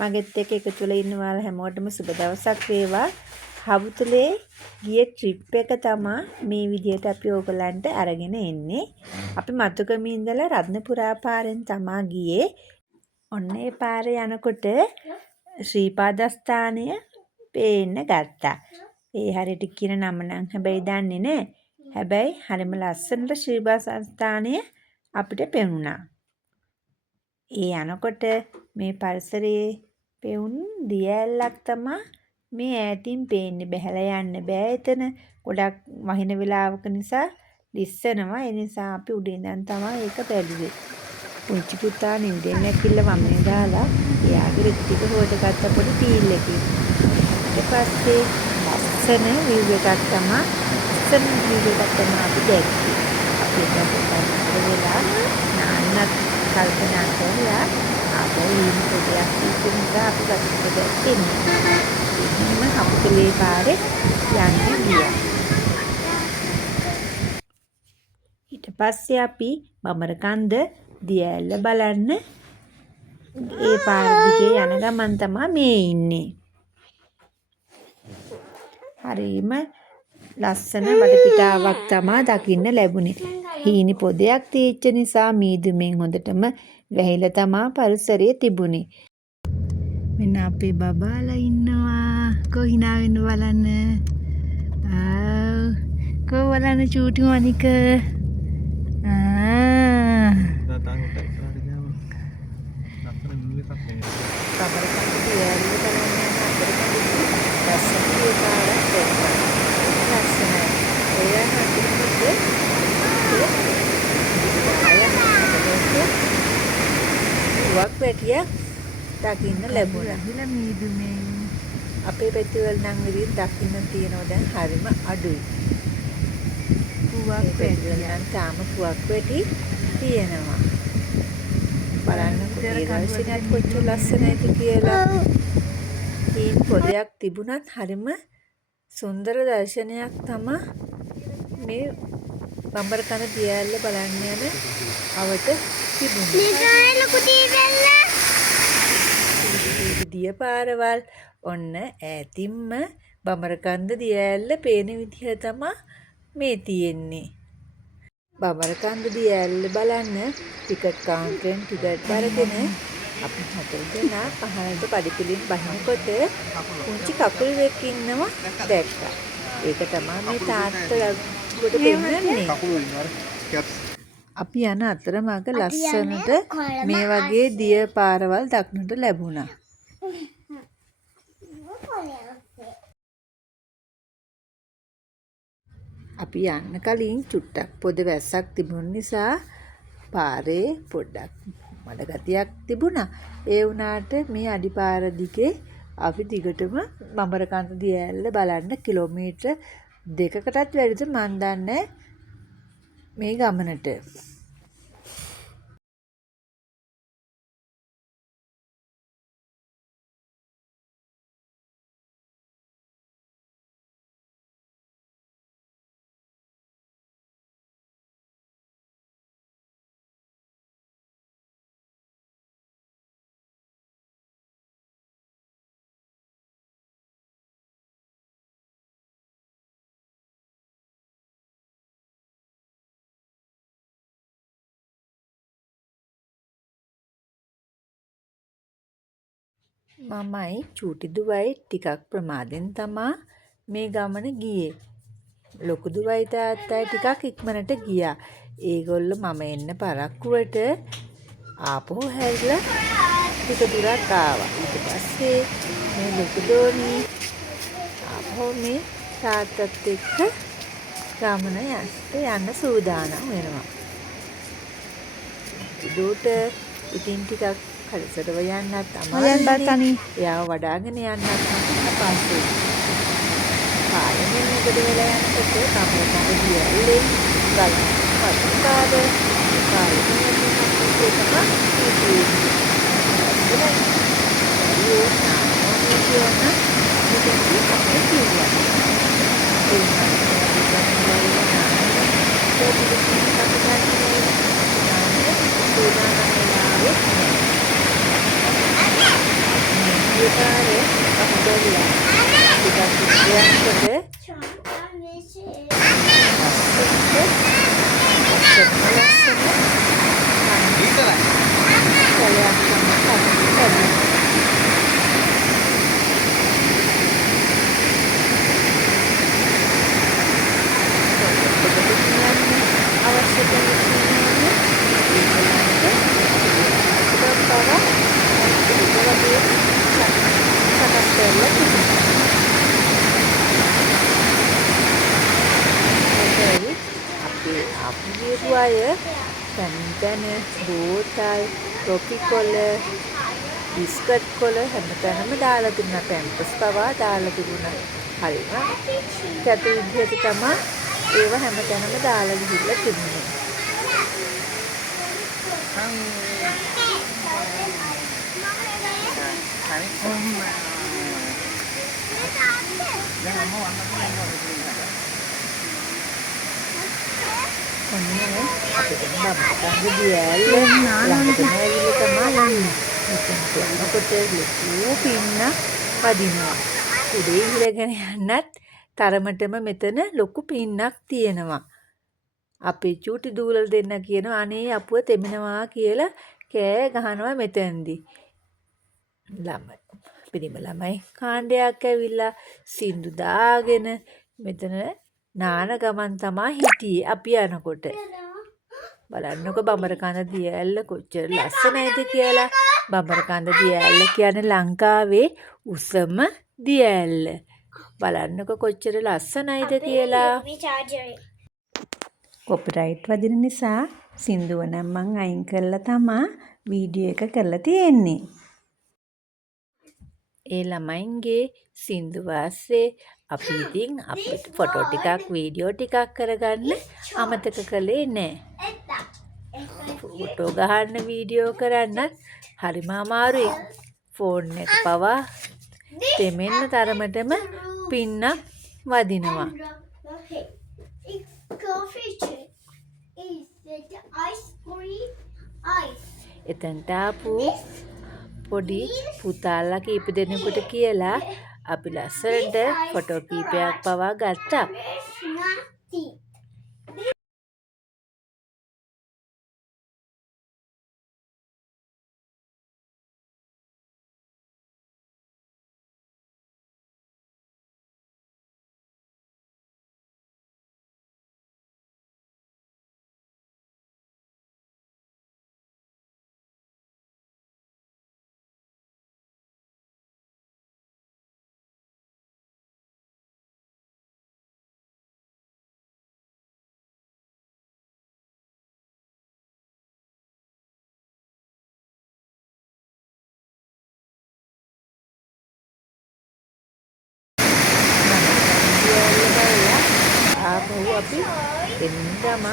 මගෙත් එක්ක එකතු වෙලා ඉන්න ඔයාලා හැමෝටම සුබ දවසක් වේවා. හවුතුලේ ගිය ට්‍රිප් එක තමයි මේ විදිහට අපි ඕගලන්ට අරගෙන එන්නේ. අපි මතුකම ඉඳලා රත්නපුරා පාරෙන් තමයි ගියේ. ඔන්න ඒ පාරේ යනකොට ශ්‍රීපාදස්ථානය පේන්න ගත්තා. ඒ හරියට කියන නම නම් හැබැයි දන්නේ නැහැ. හැබැයි හරිම ලස්සනට ශ්‍රීපාදස්ථානය අපිට පෙනුණා. ඒ යනකොට මේ පරිසරයේ පෙවුණු දිය ඇල්ලක් තමයි මේ ඈතින් පේන්නේ. බැහැලා යන්න බෑ එතන. ගොඩක් වහින වෙලාවක නිසා ලිස්සනවා. ඒ නිසා අපි උඩ ඉඳන් තමයි ඒක බැලුවේ. පුංචි පුතා නිින්දෙන් නැකිල්ල වමනේ දාලා එයාගේ රිට් ටික හොදගත්ත පොඩි ටීල් එකකින්. ඊට පස්සේ ලස්සන view එකක් තමයි අපි දැක්කේ. අපි ඒක වෙලා නාන්නත් කල්පනා කරලා අපෝ ඊම පොඩයක් තිබුණ නිසා අපි ගත්තට දැක්කේ. ඉතින්ම හවුතුලේ පාරේ යන්න ගියා. ඊට පස්සේ අපි බඹරකන්ද දිය ඇල්ල බලන්න ඒ පාර දිගේ යන ගමන් තමයි මේ ඉන්නේ. හරිම ලස්සන වටපිටාවක් තමයි දකින්න ලැබුණේ. හීනි පොදයක් තීච්ච නිසා මීදුමෙන් හොඳටම වැහිලා තමයි පරිසරයේ තිබුණේ. මෙන්න අපේ බබාලා ඉන්නවා. කො hina වෙන්න බලන්න. කො බලන්න චූටි මණික. වක් පැටියක් දකින්න ලැබුණා. හිලා මීදුමෙන් අපේ පැතිවල නම් විදිහින් දකින්න තියෙනවා දැන් හරිම අඩුයි. කුවක් පැටිවල නම් තාම කුවක් පැටි තියෙනවා. බලන්නකෝ ඒ දර්ශනයත් කොච්චර ලස්සනයිද කියලා. මේ පොදයක් තිබුණත් හරිම සුන්දර දර්ශනයක් තමයි මේ බඹරකඳ දිය ඇල්ල බලන්න යන අවට තිබුණේ. දිය පාරවල් ඔන්න ඈතින්ම බඹරකන්ද දිය ඇල්ල පේන විදිහ තමයි මේ තියෙන්නේ. බඹරකන්ද දිය ඇල්ල බලන්න ටිකට් කවුන්ටරෙන් ටිකට් අරගෙන අපි 4 දෙනා පහළට පඩිපෙළින් බහිනකොට පුංචි කකුල් දෙකක් ඉන්නවා දැක්කා. ඒක තමයි මේ තාත්තලා කොට පෙන්නන්නේ. අපි යන අතරමඟ ලස්සනට මේ වගේ දිය පාරවල් දක්නට ලැබුණා. අපි යන්න කලින් චුට්ටක් පොද වැස්සක් තිබුණ නිසා පාරේ පොඩ්ඩක් මඩ ගතියක් තිබුණා. ඒ වුණාට මේ අඩිපාර දිගේ අපි දිගටම බඹරකන්ද දිය ඇල්ල බලන්න කිලෝමීටර් 2කටත් වැඩිද මන් දන්නේ මේ ගමනට. මමයි චූටි දුවයි ටිකක් ප්‍රමාදෙන් තමා මේ ගමන ගියේ. ලොකු දුවයි තාත්තයි ටිකක් ඉක්මනට ගියා. ඒගොල්ලෝ මම එන්න පරක්කුවට ආපහු හැරිලා ටික දුරක් ආවා. ඊට පස්සේ මේ ලොකු දෝනි ආපහු මේ තාත්තත් එක්ක ගමන යන්න සූදානම් වෙනවා. දුවට ඉතින් ටිකක් හරිසටව යන්නත් අමාරුයි. එයාව වඩාගෙන යන්නත් අපහසුයි. පාරෙන් එකට වෙලා යනකොට බඹරකන්ද දිය ඇල්ලේ ගල් පස්සාද පාරෙන් පැන් බෝතල් රොකි කොළ බිස්කට් කොළ හැමතැනම දාලා තිබුණා. පැම්පස් පවා දාලා තිබුණා. හරිම කැත විදිහට තමයි ඒව හැමතැනම දාලා ගිහිල්ලා තිබුණේ. අපිට බම්බකන්ද දියැල ළඟටම ඇවිල්ලා තමයි යන්නේ. මෙතන යනකොට ලොකු පින්නක් වදිනවා. උඩේ ඉහළගෙන යන්නත් තරමටම මෙතන ලොකු පින්නක් තියෙනවා. අපේ චූටි දූලල් දෙන්න කියනවා අනේ අපුව තෙමෙනවා කියලා කෑ ගහනවා මෙතෙන්දී. ළමයි පිරිම ළමයි කාණ්ඩයක් ඇවිල්ලා සින්දු දාගෙන මෙතන නාන ගමන් තමයි හිටියේ අපි යනකොට. බලන්නකො බඹරකඳ දියැල්ල කොච්චර ලස්සනයිද කියලා. බඹරකඳ දියැල්ල කියන්නේ ලංකාවේ උසම දියැල්ල. බලන්නකො කොච්චර ලස්සනයිද කියලා. කොපිරයිට් වදින නිසා සින්දුව නම් මං අයින් කරලා තමා වීඩියෝ එක කරලා තියෙන්නේ. ඒ ළමයින්ගේ සින්දු වාස්සේ අපි ඉතින් අපිට ෆොටෝ ටිකක් වීඩියෝ ටිකක් කරගන්න අමතක කළේ නෑ. ෆොටෝ ගහන්න වීඩියෝ කරන්නත් හරිම අමාරුයි. ෆෝන් එක පවා තෙමෙන්න තරමටම පින්නක් වදිනවා. එතනට ආපු පොඩි පුතාලා කීප දෙනෙකුට කියලා අපි ලස්සනට ෆොටෝ කීපයක් පවා ගත්තා. ආපහු අපි එන්නම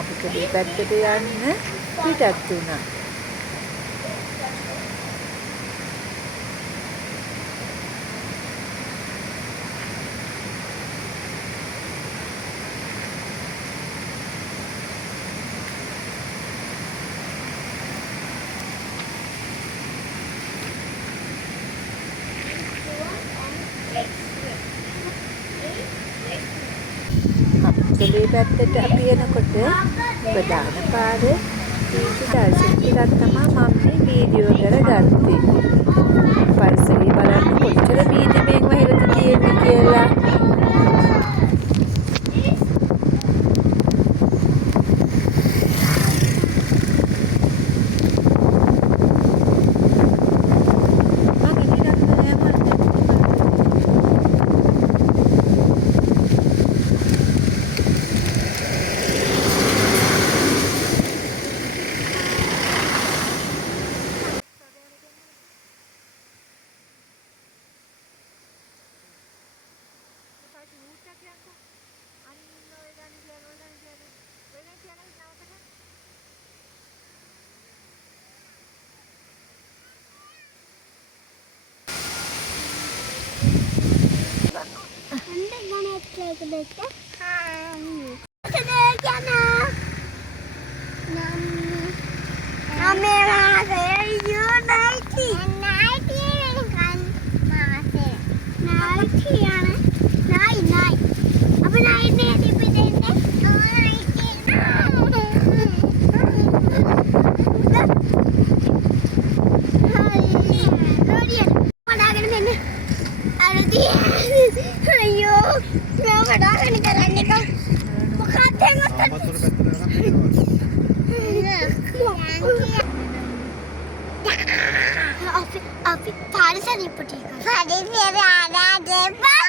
අපිට මේ පැත්තට යන්න පිටත් වුණා. අපේ පැත්තට අපි එනකොට ප්‍රධාන පාරේ දීපු දර්ශන ටිකක් තමයි මම මේ වීඩියෝ කරගත්තේ. පරිසරය බලන්න කොච්චර බීජමෙන් වහිරද තියෙන්නේ කියලා. අපි පාරසනි පුටික. පරිසර ආරාදේ පා.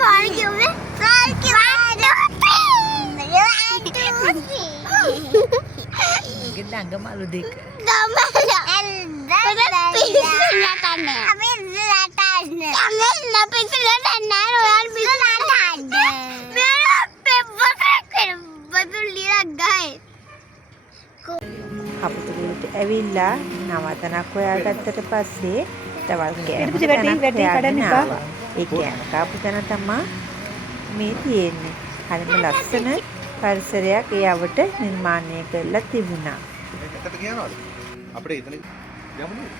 පාර කිව්වේ? පාර කිව්වේ. ගෙඩංග මලු දෙක. අපතුලට ඇවිල්ලා නවතනක් හොයාගත්තට පස්සේ තවල් කෑම කඩන්න එපා. ඒ කෑම කාපු තැන තමයි මේ තියෙන්නේ. හරිම ලස්සන පරිසරයක් ඒ අවට නිර්මාණය කරලා තිබුණා. එකට කියනවාද? අපිට එතන යමු නේද?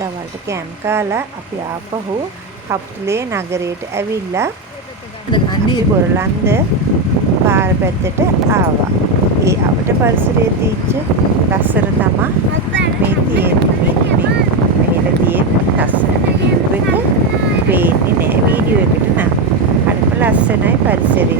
දවල්ට කෑම කාලා අපි ආපහු කපුටුලේ නගරයට ඇවිල්ලා අන්නේ බොරලන්ද පාර පැත්තට ආවා. ඒ අපට පරිසරයේ තීච්ච ලස්සන තමයි මේ තියෙන්නේ. මෙහෙල තියෙන ලස්සන view එක පේන්නේ නෑ වීඩියෝ එකට නම්. හරිම ලස්සනයි පරිසරය.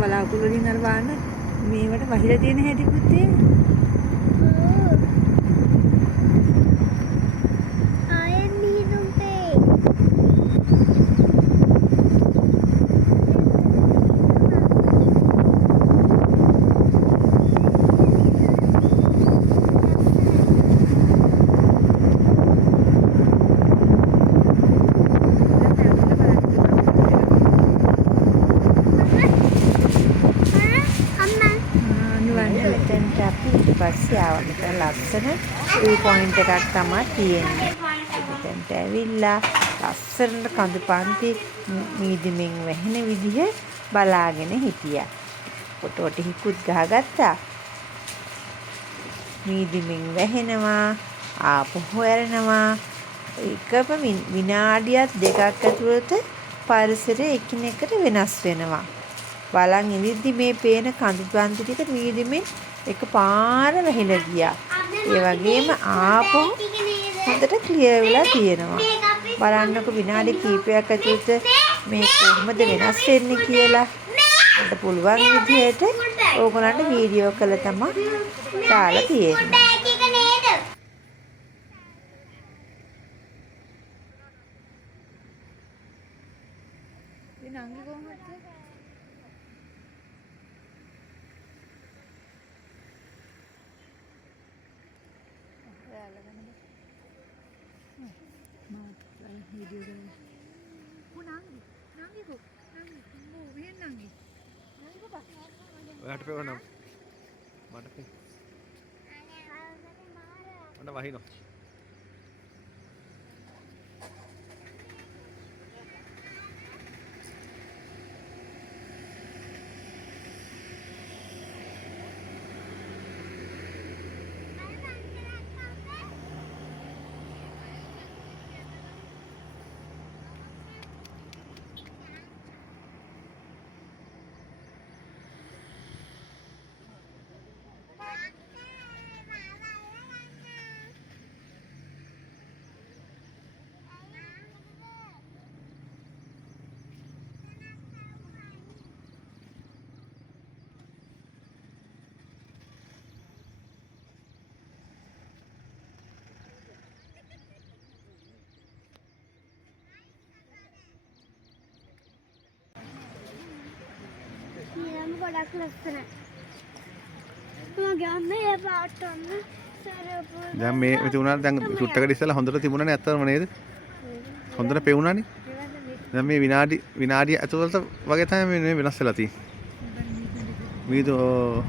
බලාකුළු වලින් අර බලන්න මේවට වහිලා තියෙන හැටි පුතේ. ආයෙත් මිහිදුම්පේ. මෙතෙන්ට අපි ඊපස්සේ ආවා. මෙතන ලස්සන view point එකක් තමයි තියෙන්නේ. මෙතෙන්ට ඇවිල්ලා ලස්සනට කඳු පන්ති මීදිමින් වැහෙන විදිහ බලාගෙන හිටියා. ෆොටෝ ටිකකුත් ගහගත්තා. මීදිමින් වැහෙනවා, ආපහු හැරෙනවා. එකම විනාඩියක් දෙකක් ඇතුළත පරිසරය එකිනෙකට වෙනස් වෙනවා. බලන් ඉඳිද්දි මේ පේන කඳු පන්ති ටික මීදිමින් එකපාර වැහිලා ගියා. ඒ වගේම ආපහු හොඳට ක්ලියර් වෙලා තියෙනවා. බලන්නකො විනාඩි කිහිපයක් ඇතුළත මේ කොහොමද වෙනස් වෙන්නේ කියලා. මට පුළුවන් විදිහට ඕගොල්ලන්ට වීඩියෝ කරලා තමයි දාලා තියෙන්නේ. ඔයාට පෙවනම් මට පෙ මට වහිනවා නියම ගොඩක් ලස්සනයි. මගේ අම්මේ පාට ඔන්න සරපු. දැන් මේ තිබුණාට දැන් ෂුට් එකට ඉස්සෙල්ලා හොඳට තිබුණානේ ඇත්තටම නේද? හොඳට පෙවුණානේ. දැන් මේ විනාඩිය ඇතුළත වගේ තමයි මේ වෙනස් වෙලා තියෙන්නේ. මීදෝ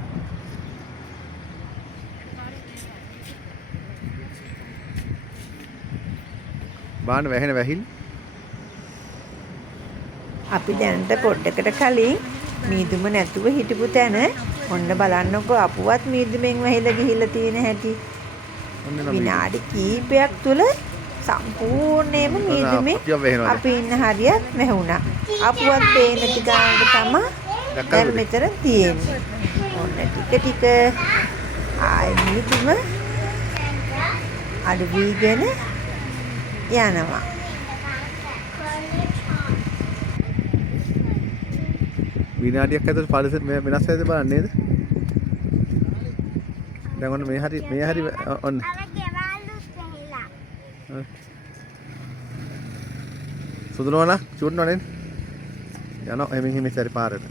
බාන්න වැහෙන වැහිල් අපි දැනට පොඩ්ඩකට කලින් මීදුම නැතුව හිටපු තැන ඔන්න බලන්නකෝ අපුවත් මීදුමෙන් වැහිලා ගිහිල්ලා තියෙන හැටි. විනාඩි කීපයක් තුල සම්පූර්ණයෙන්ම මීදුමේ අපි ඉන්න හරියක් වැහුණා. අපුවත් පේන ටිකාංග තමයි දැන් මෙතන තියෙන්නේ. ඔන්න ටික ටික ආයි මීදුම අඩු වීගෙන යනවා. විනාඩියක් ඇතුළත පරිසර වෙනස් වෙයිද බලන්න නේද? දැන් ඔන්න මේ හරි ඔන්න. අර ගෙවල්ලුත් වෙහිලා. සුදුනවනා චූට්නවා නේද? යනවා එමින් සරි පාරට.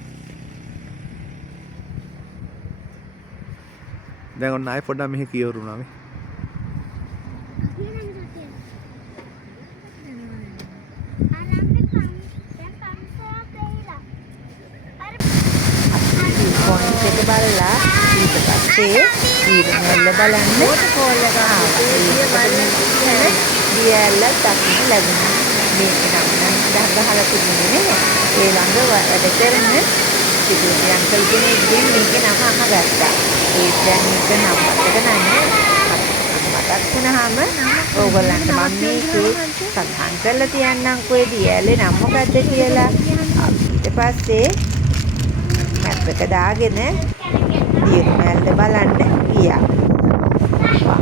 දැන් ඔන්න ආයෙ පොඩ්ඩක් මෙහි කියවරුණා මේ. පොයින්ට් එක බලලා ඊට පස්සේ ඊරමැල්ල බලන්න කෝල් එක ආවා. දියැල්ල දකින්න ලැබුණා. මේක නම් ගහලා තිබුණේ නේ. ඒ ළඟ වැඩ කරන සිටුවි අංකල් කෙනෙක්ගෙන් මේක නම අහගත්තා. ඒ දැන් මේක නම් මතක නැහැ. මතක් වුණාම ඕගොල්ලන්ට මම මේකේ සඳහන් කරලා තියන්නම් කොයි දියැලේ නම මොකද්ද කියලා. ඊට පස්සේ මැප් එක දාගෙන දියුමැල්ල බලන්න ගියා.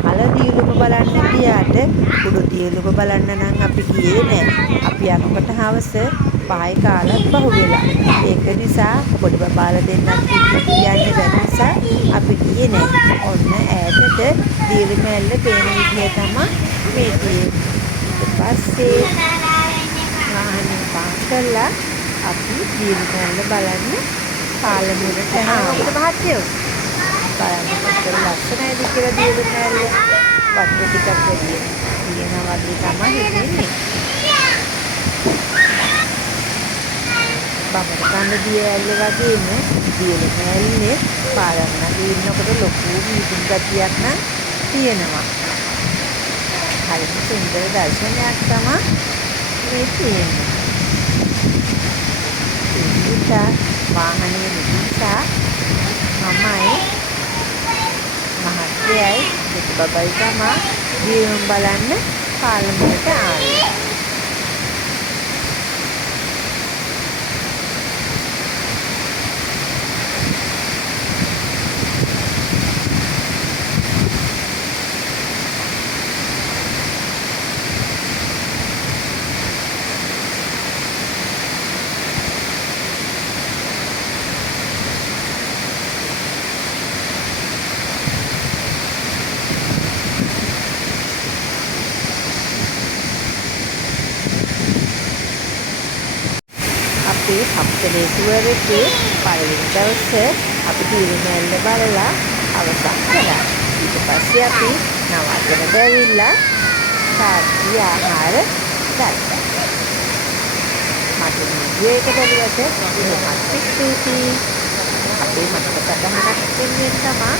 පහළ දියුලුම බලන්න ගියාට කුඩු දියුලුම බලන්න නම් අපි ගියේ නෑ. අපි යනකොට හවස 5 කාලක් බහු වෙලා. ඒක නිසා පොඩි බබාලා දෙන්නත් කියන්නේ බැරි නිසා අපි ගියේ නෑ. ඔන්න ඈතට දියුමැල්ල පේන විදිය තමයි මේ තියෙන්නේ. ඊට පස්සේ වාහනේ පාස් කරලා අපි දියුමැල්ල බලන්න පාලමුවට ආවා. මහත්තයෝ බලන්න කොච්චර ලස්සනයිද කියලා දියුමැල්ල. වතුර ටිකක් වැඩි තියෙනවා වගේ තමයි හිතෙන්නේ. බබර කන්න දියැල්ල වගේම දියුමැල්ලේ පාලමනක ඉන්නකොට ලොකු මිදුම් ගතියක් නම් තියෙනවා. හරිම සුන්දර දර්ශනයක් තමයි මේ තියෙන්නේ. වාහනේ නිසා මමයි මහත්තයයි දෙක බබයි තමයි දියුම් බලන්න පාලමුවට ආවේ. අපේ හම්තලේ ටුවර් එකේ පළවෙනි දවසේ අපි දියුමැල්ල බලලා අවසන් කළා. ඊට පස්සේ අපි නවත්තනට ඇවිල්ලා සාත්‍රි ආහාර ගත්තා. මට වීඩියෝ එක බලුවට ඉතින් ස්තුතියි. අපේ මතක සටහනක් වෙනුවෙන් තමයි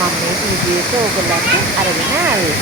මම මේ වීඩියෝ එක ඔයගොල්ලන්ට අරගෙන ආවේ.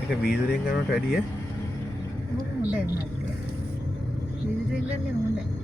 ඒක වීදුරෙන් ගන්නවට වැඩිය හොඳයි මහත්තයා. වීදුරෙන් ගන්නේ හොඳයි.